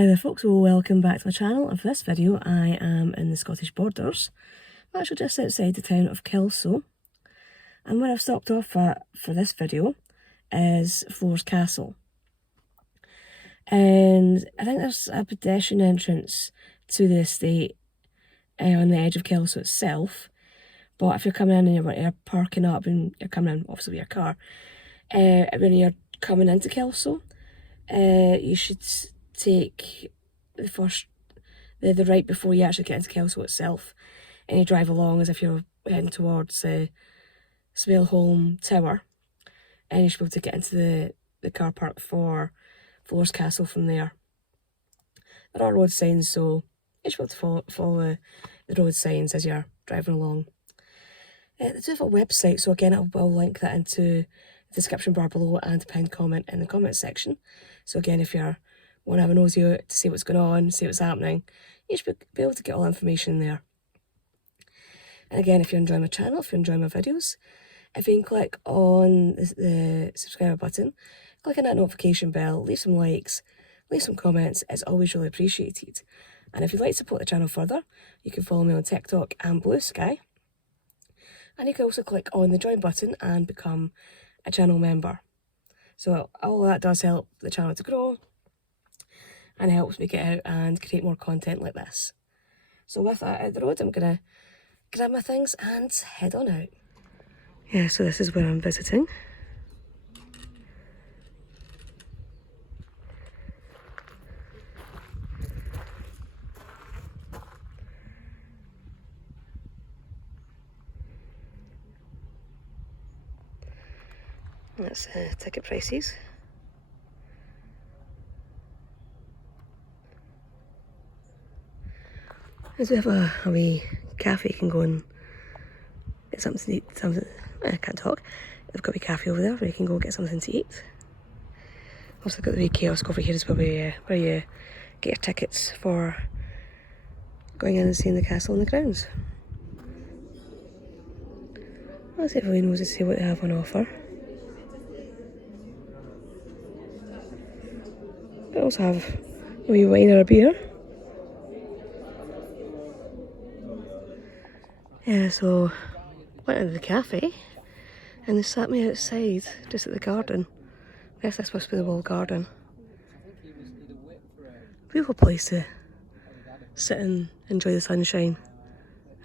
Hi there folks, well welcome back to my channel, and for this video I am in the Scottish borders. I'm actually just outside the town of Kelso, and where I've stopped off at for this video is Floors Castle. And I think there's a pedestrian entrance to the estate on the edge of Kelso itself, but if you're coming in and you're parking up and you're coming in obviously with your car, when you're coming into Kelso, you should take the right before you actually get into Kelso itself, and you drive along as if you're heading towards Smailholm Tower, and you should be able to get into the car park for Floors Castle from there. There are road signs, so you should be able to follow the road signs as you're driving along. They do have a website, so again I'll link that into the description bar below and a pinned comment in the comment section. So again, if you want to have a nosy out to see what's going on, see what's happening, you should be able to get all information there. And again, if you're enjoying my channel, if you're enjoying my videos, if you can click on the subscribe button, click on that notification bell, leave some likes, leave some comments, it's always really appreciated. And if you'd like to support the channel further, you can follow me on TikTok and Blue Sky. And you can also click on the join button and become a channel member. So all that does help the channel to grow and helps me get out and create more content like this. So with that out the road, I'm going to grab my things and head on out. Yeah, so this is where I'm visiting. That's ticket prices. We have a wee cafe you can go and get something to eat. I can't talk. They've got a wee cafe over there where you can go and get something to eat. Also got the wee kiosk over here as well where you get your tickets for going in and seeing the castle and the grounds. Let's see if everybody knows to see what they have on offer. They also have a wee wine or a beer. Yeah, so went into the cafe and they sat me outside just at the garden. I guess that's supposed to be the walled garden. Beautiful place to sit and enjoy the sunshine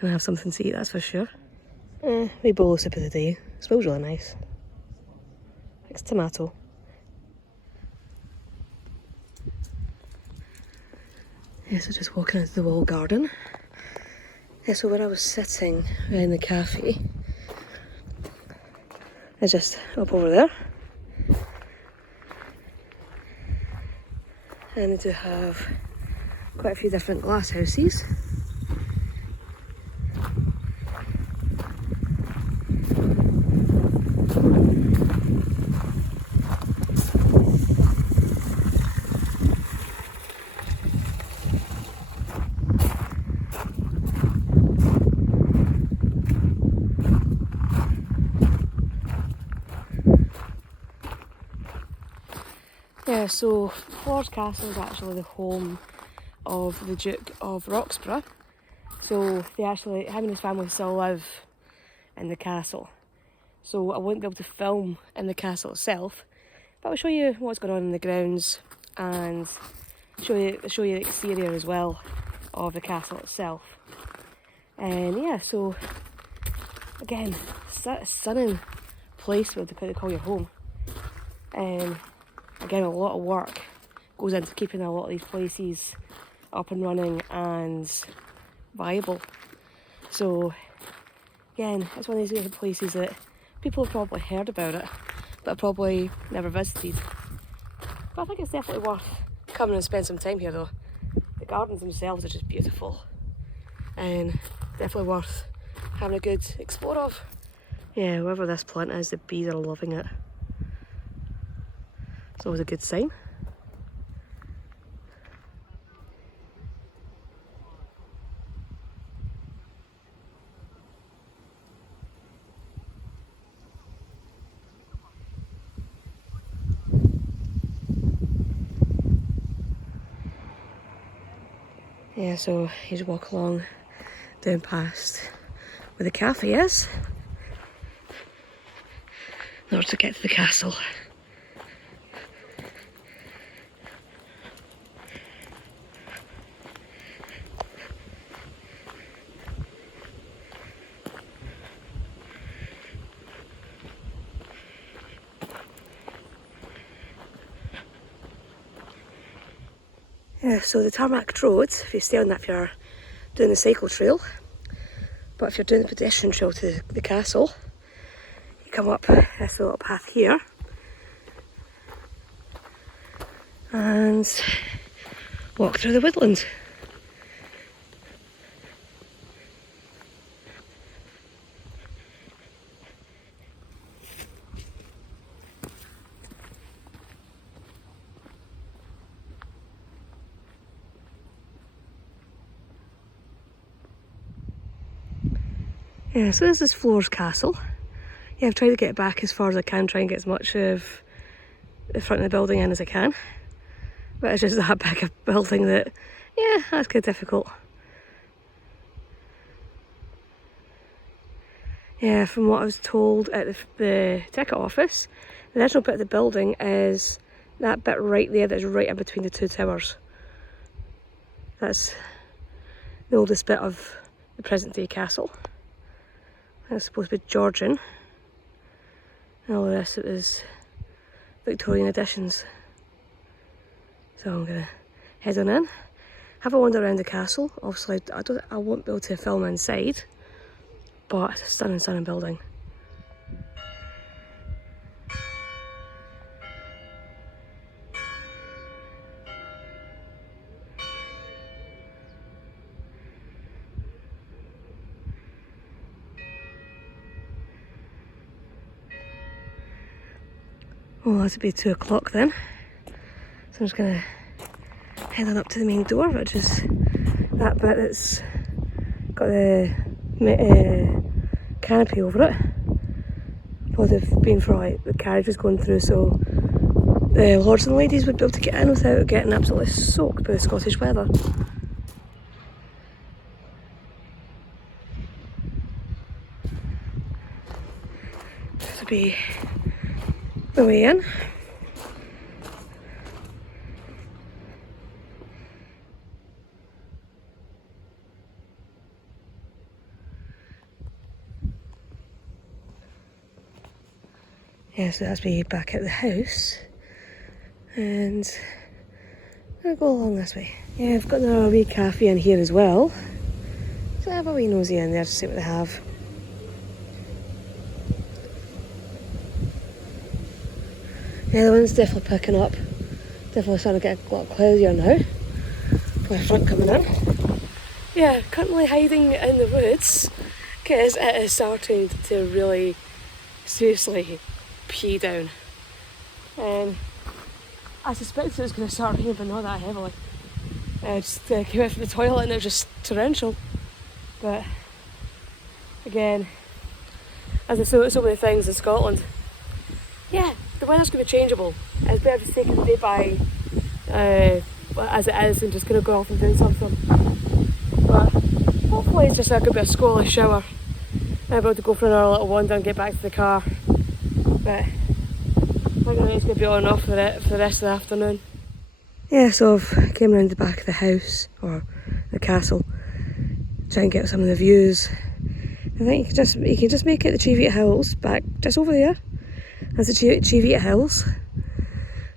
and have something to eat, that's for sure. Wee bolo soup of the day. It smells really nice. It's tomato. Yeah, so just walking into the walled garden. Yeah, so where I was sitting in the cafe is just up over there. And they do have quite a few different glass houses. Yeah, so Floors Castle is actually the home of the Duke of Roxburgh. So him and his family still live in the castle. So I won't be able to film in the castle itself, but I'll show you what's going on in the grounds and show you the exterior as well of the castle itself. And yeah, so again, a stunning place where they call your home. Again, a lot of work goes into keeping a lot of these places up and running and viable. So again, it's one of these places that people have probably heard about it, but have probably never visited. But I think it's definitely worth coming and spend some time here though. The gardens themselves are just beautiful and definitely worth having a good explore of. Yeah, wherever this plant is, the bees are loving it. It's always a good sign. Yeah, so you just walk along down past where the cafe is in order to get to the castle. Yeah, so the tarmac road, if you stay on that, if you're doing the cycle trail, but if you're doing the pedestrian trail to the castle, you come up this little path here and walk through the woodland. Yeah, so this is Floor's castle. Yeah, I've tried to get back as far as I can, try and get as much of the front of the building in as I can. But it's just that big a building that, yeah, that's kind of difficult. Yeah, from what I was told at the ticket office, the original bit of the building is that bit right there that's right in between the two towers. That's the oldest bit of the present day castle. That's supposed to be Georgian. And all of this, it was Victorian additions. So I'm gonna head on in, have a wander around the castle. Obviously, I won't be able to film inside, but it's a stunning, stunning building. Well, that'll be 2 o'clock then. So I'm just gonna head on up to the main door, which is that bit that's got the canopy over it. Would have been for like the carriages going through, so the lords and ladies would be able to get in without getting absolutely soaked by the Scottish weather. This will be the way in. Yeah, so that's me back at the house, and I'm gonna go along this way. Yeah, I've got another wee cafe in here as well, so I have a wee nosy in there to see what they have. Yeah, the wind's definitely picking up, definitely starting to get a lot cloudier now. My front coming in. Yeah, currently hiding in the woods because it is starting to really seriously pee down. I suspected it was going to start raining, but not that heavily. I just came out from the toilet and it was just torrential. But again, as there's so many things in Scotland, yeah, the weather's going to be changeable. It's better just taking the day by as it is and just going to go off and do something. But hopefully it's just going to be a squally shower. I'm about to go for another little wander and get back to the car. But I think it's going to be on and off for the rest of the afternoon. Yeah, so I've came around the back of the house, or the castle, try and get some of the views. I think you can just make it the Cheviot Hills, back just over there. That's the Cheviot Hills.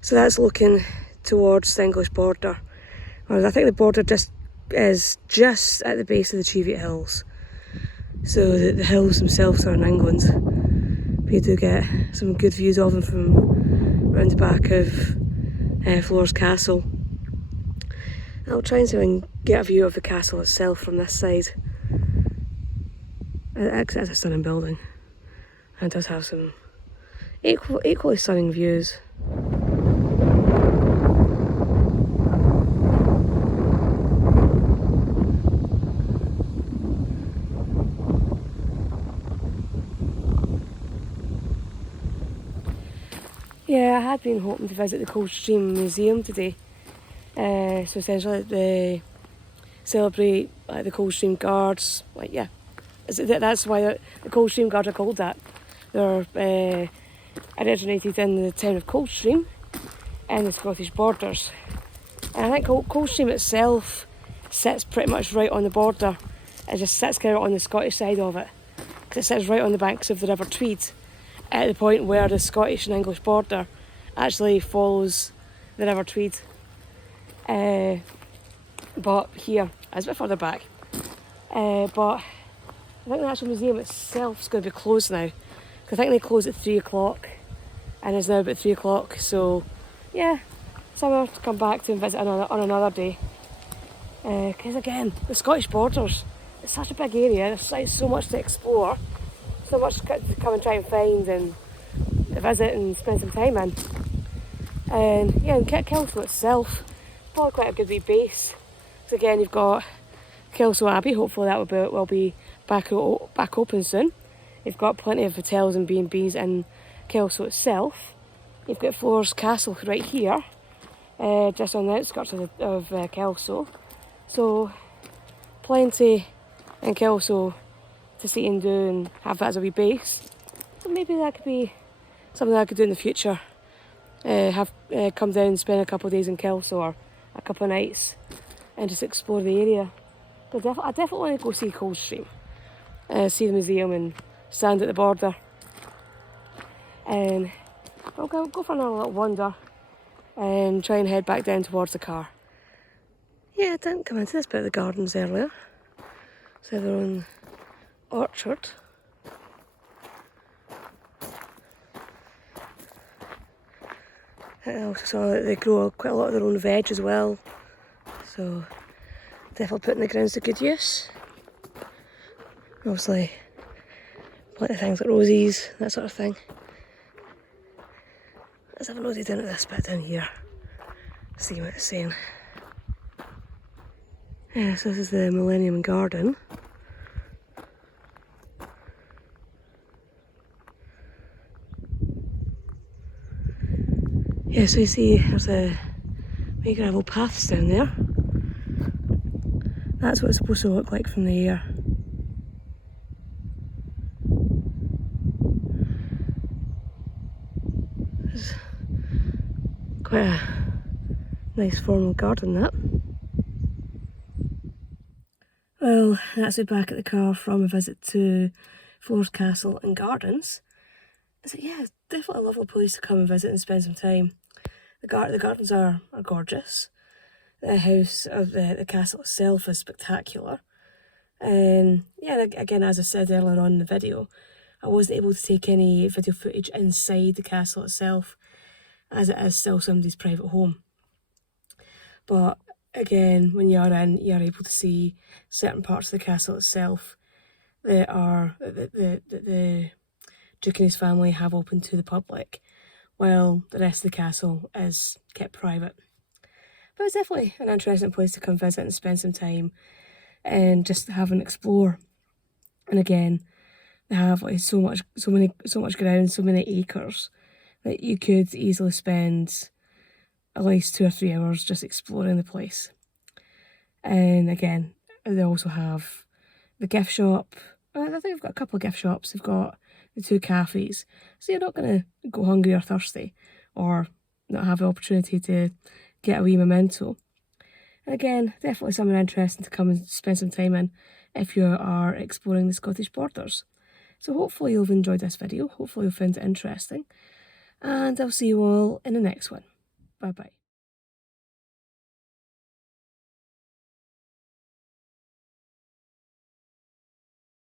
So that's looking towards the English border. Or I think the border is just at the base of the Cheviot Hills. So the hills themselves are in England. But you do get some good views of them from around the back of Floor's castle. I'll try and see if I can get a view of the castle itself from this side. It's a stunning building, and it does have some equally stunning views. Yeah, I had been hoping to visit the Coldstream Museum today. So essentially the celebrate like the Coldstream Guards. Like, yeah, that's why the Coldstream Guards are called that. They're originated in the town of Coldstream and the Scottish borders. And I think Coldstream itself sits pretty much right on the border. It just sits kind of on the Scottish side of it, because it sits right on the banks of the River Tweed, at the point where the Scottish and English border actually follows the River Tweed. But here, it's a bit further back. But I think the actual museum itself is going to be closed now, because I think they close at 3 o'clock, and it's now about 3 o'clock. So yeah, somewhere to come back to and visit on another day. Because again, the Scottish borders, it's such a big area, there's so much to explore, so much to come and try and find and visit and spend some time in. And yeah, and Kelso itself, probably quite a good wee base. So again, you've got Kelso Abbey, hopefully that will be back open soon. You've got plenty of hotels and B&Bs in Kelso itself. You've got Floors Castle right here, just on the outskirts of Kelso. So plenty in Kelso to see and do and have that as a wee base. So maybe that could be something that I could do in the future. Come down and spend a couple of days in Kelso or a couple of nights and just explore the area. But I definitely want to go see Coldstream, see the museum and stand at the border. And I'll go for another little wander and try and head back down towards the car. Yeah, I didn't come into this bit of the gardens earlier. So their own orchard. I also saw that they grow quite a lot of their own veg as well. So definitely putting the grounds to good use. Obviously, plenty of things like roses, that sort of thing. Let's have a nosy down at this bit down here. See what it's saying. Yeah, so this is the Millennium Garden. Yeah, so you see there's a wee gravel paths down there. That's what it's supposed to look like from the air. It's quite a nice formal garden, that. Well, that's it back at the car from a visit to Floors Castle and Gardens. So yeah, it's definitely a lovely place to come and visit and spend some time. The gardens are gorgeous. The house of the castle itself is spectacular. And yeah, again, as I said earlier on in the video, I wasn't able to take any video footage inside the castle itself, as it is still somebody's private home. But again, when you're in, you're able to see certain parts of the castle itself that are the Duke and his family have open to the public, while the rest of the castle is kept private. But it's definitely an interesting place to come visit and spend some time and just have an explore. And again, they have like so much ground, so many acres that you could easily spend at least 2 or 3 hours just exploring the place. And again, they also have the gift shop. I think they've got a couple of gift shops. They've got the 2 cafes, so you're not going to go hungry or thirsty or not have the opportunity to get a wee memento. And again, definitely something interesting to come and spend some time in if you are exploring the Scottish borders. So hopefully you'll have enjoyed this video, hopefully you'll find it interesting, and I'll see you all in the next one. Bye bye.